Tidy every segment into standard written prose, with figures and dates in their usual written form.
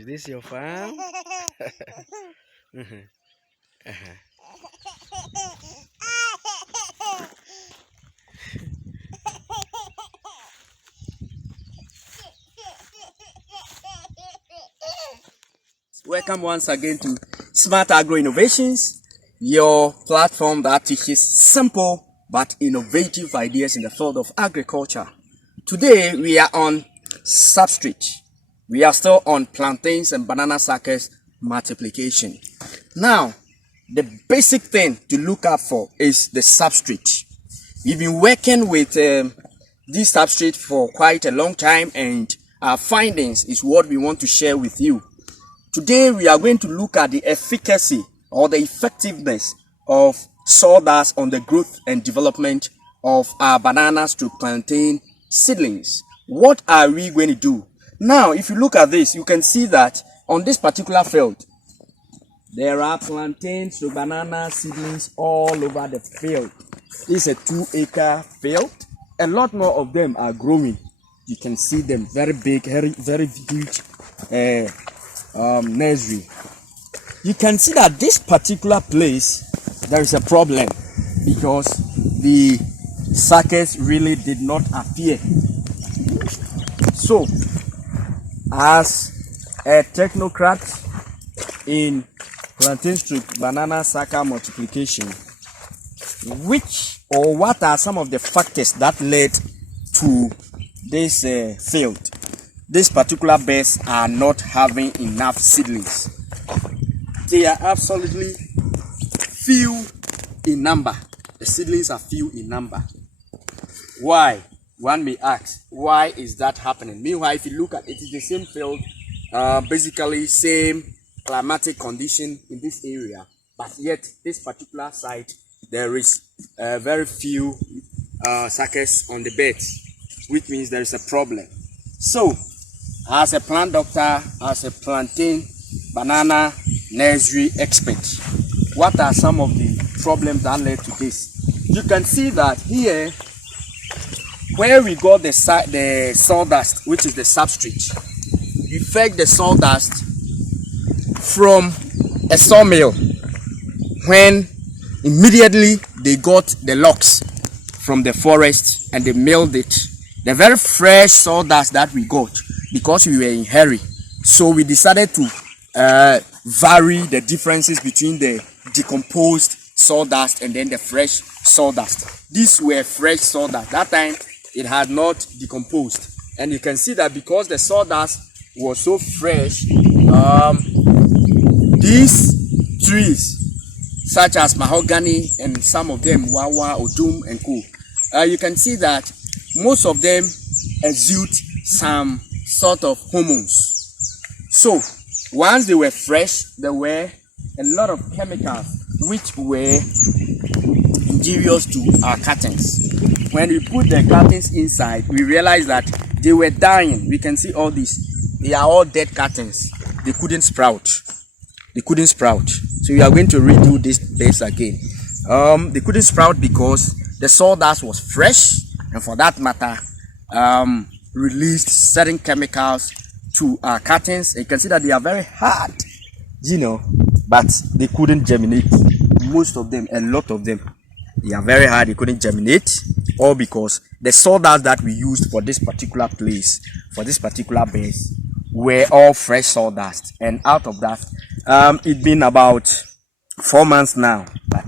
Is this your farm? Mhm. Uh-huh. Welcome once again to Smart Agro Innovations, your platform that teaches simple but innovative ideas in the field of agriculture. Today we are on substrate. We are still on plantains and banana suckers multiplication. Now, the basic thing to look out for is the substrate. We've been working with this substrate for quite a long time, and our findings is what we want to share with you. Today we are going to look at the efficacy or the effectiveness of sawdust on the growth and development of our bananas to plantain seedlings. What are we going to do? Now, if you look at this, you can see that on this particular field, there are plantains to banana seedlings all over the field. It's a 2-acre field. A lot more of them are growing. You can see them very big, very huge nursery. You can see that this particular place, there is a problem because the suckers really did not appear. So, as a technocrat in plantain to banana sucker multiplication, what are some of the factors that led to this field? These particular beds are not having enough seedlings. They are absolutely few in number. The seedlings are few in number. Why? One may ask, why is that happening? Meanwhile, if you look at it, it's the same field, basically same climatic condition in this area, but yet this particular site, there is very few suckers on the beds, which means there is a problem. So, as a plant doctor, as a plantain banana nursery expert, what are some of the problems that led to this? You can see that here, where we got the sawdust, which is the substrate, we fetch the sawdust from a sawmill when immediately they got the logs from the forest and they milled it. The very fresh sawdust that we got, because we were in hurry, so we decided to vary the differences between the decomposed sawdust and then the fresh sawdust. These were fresh sawdust. That time it had not decomposed, and you can see that because the sawdust was so fresh, these trees such as mahogany and some of them wawa, odum and co, you can see that most of them exude some sort of hormones. So once they were fresh, there were a lot of chemicals which were injurious to our cuttings. When we put the cuttings inside, we realized that they were dying. We can see all this. They are all dead cuttings. They couldn't sprout. They couldn't sprout. So we are going to redo this base again. They couldn't sprout because the sawdust was fresh, and for that matter, released certain chemicals to our cuttings. You can see that they are very hard, but they couldn't germinate. Most of them, a lot of them, they are very hard. They couldn't germinate, all because the sawdust that we used for this particular place, for this particular base, were all fresh sawdust. And out of that, it's been about 4 months now, but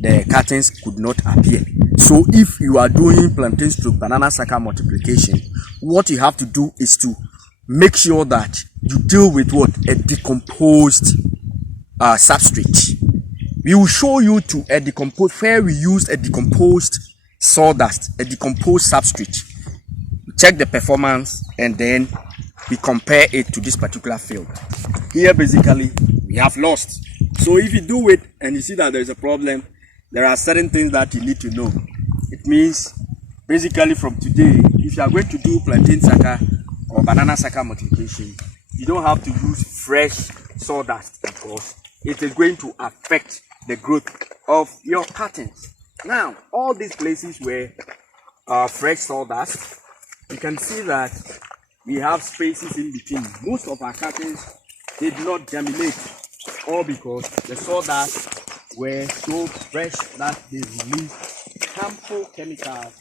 the cuttings could not appear. So if you are doing plantain to banana sucker multiplication, what you have to do is to make sure that you deal with what? A decomposed substrate. We will show you to a decomposed, where we used a decomposed sawdust, a decomposed substrate. We check the performance and then we compare it to this particular field. Here basically we have lost. So if you do it and you see that there is a problem, there are certain things that you need to know. It means basically from today, if you are going to do plantain sucker or banana sucker multiplication, you don't have to use fresh sawdust because it is going to affect the growth of your cuttings. Now, all these places were fresh sawdust. You can see that we have spaces in between. Most of our cuttings did not germinate, all because the sawdust were so fresh that they released harmful chemicals.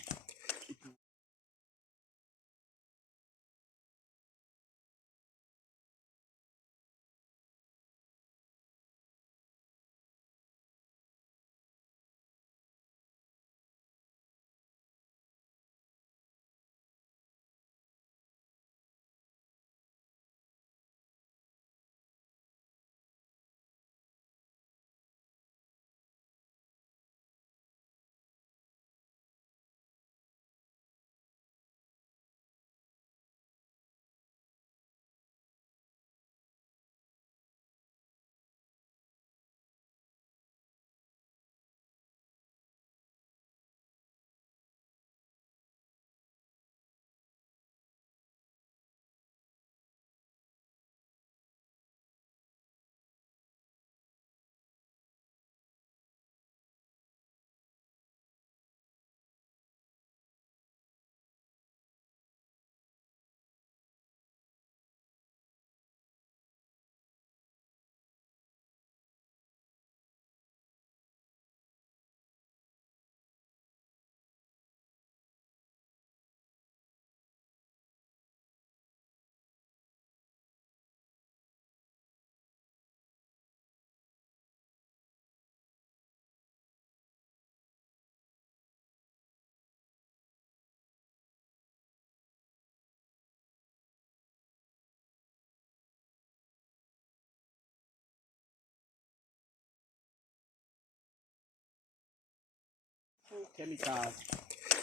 Chemicals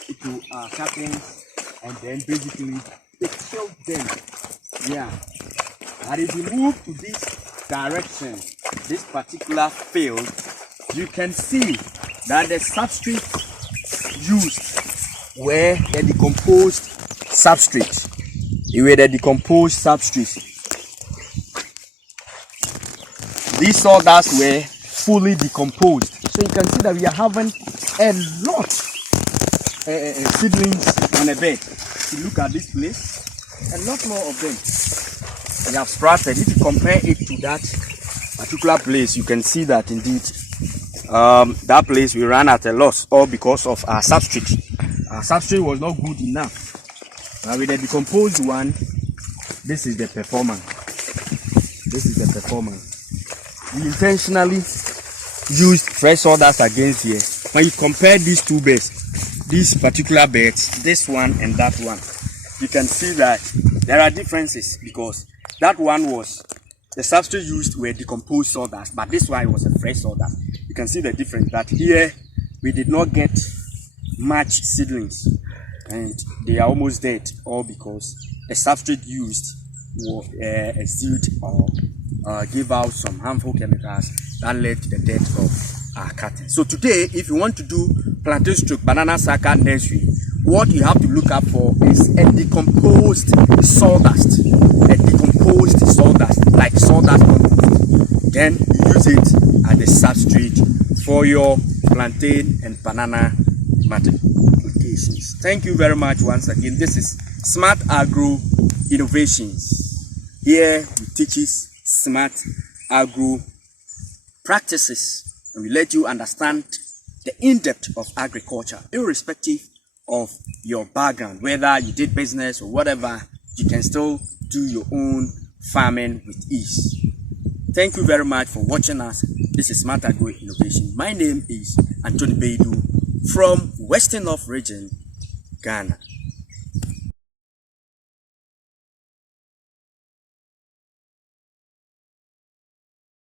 into our cuttings, and then basically they killed them. Yeah. And if you move to this direction, this particular field, you can see that the substrate used were the decomposed substrate. They were the decomposed substrate. These sawdust were fully decomposed. So you can see that we are having a lot seedlings on a bed. If you look at this place, a lot more of them. They have sprouted. If you compare it to that particular place, you can see that indeed that place we ran at a loss, all because of our substrate. Our substrate was not good enough. With the decomposed one, this is the performance. This is the performance. We intentionally used fresh sawdust against here. When you compare these two beds, these particular beds, this one and that one, you can see that there are differences, because that one was the substrate used were decomposed sawdust, but this one was a fresh sawdust. You can see the difference, that here we did not get much seedlings and they are almost dead, all because the substrate used will exude or give out some harmful chemicals that led to the death of our cotton. So today, if you want to do plantain stroke banana sucker nursery, what you have to look up for is a decomposed sawdust. A decomposed sawdust, like sawdust compost. Then you use it as a substrate for your plantain and banana multiplications. Thank you very much once again. This is Smart Agro Innovations. Here we teach you smart agro practices, and we let you understand the in-depth of agriculture, irrespective of your background. Whether you did business or whatever, you can still do your own farming with ease. Thank you very much for watching us. This is Smart Agro Innovation. My name is Anthony Beidu from Western North Region, Ghana.